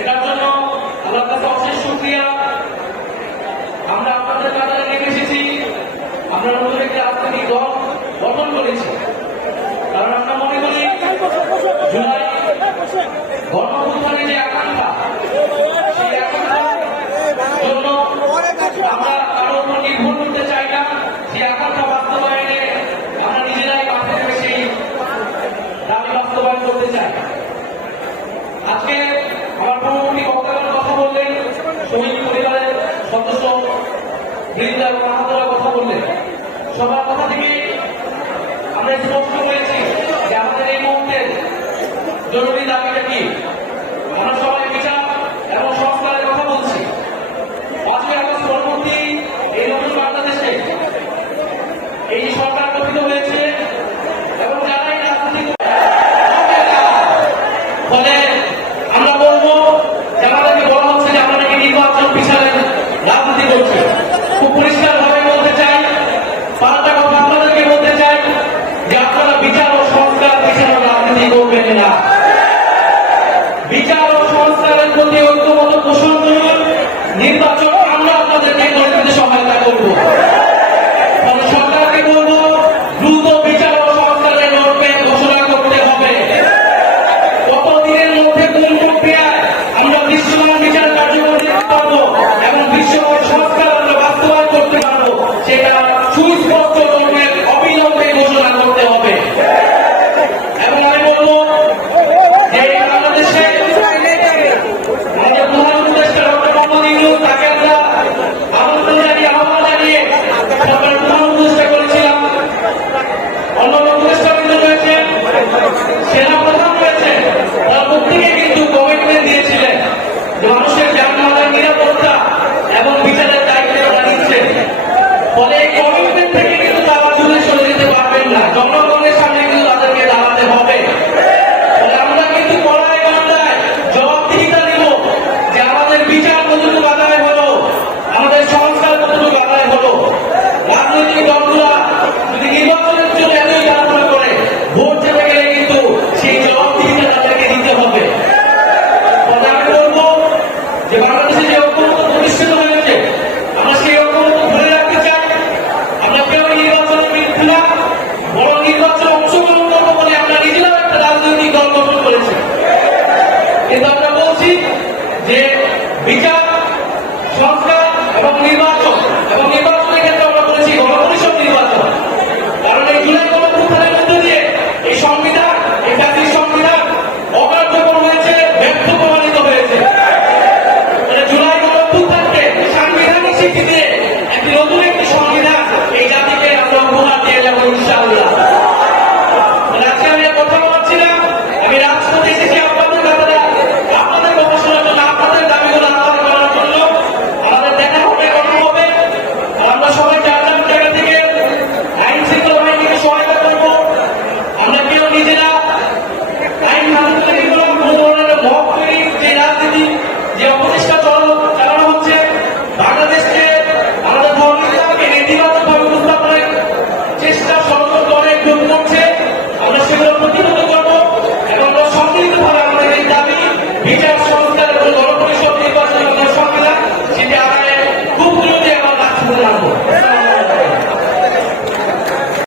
এটার জন্য আল্লাহ কাছে অশেষ আমরা আপনাদের কাতারে নেমে এসেছি। আমরা নতুন একটি রাজনৈতিক দল গঠন করেছি। কারণ আমরা মনে করি জুলাই গণপ্রজাতন্ত্র দিলদার মাহাতরা কথা বললেন। সবার থেকে আমরা স্পষ্ট হয়েছি যে আমাদের এই মুহূর্তে জরুরি দাবি বিচার বড় নির্বাচনে অংশগ্রহণ করব বলে আমরা নিজেরাও একটা রাজনৈতিক দল গঠন কিন্তু আমরা বলছি যে বিচার, সংস্কার এবং নির্বাচন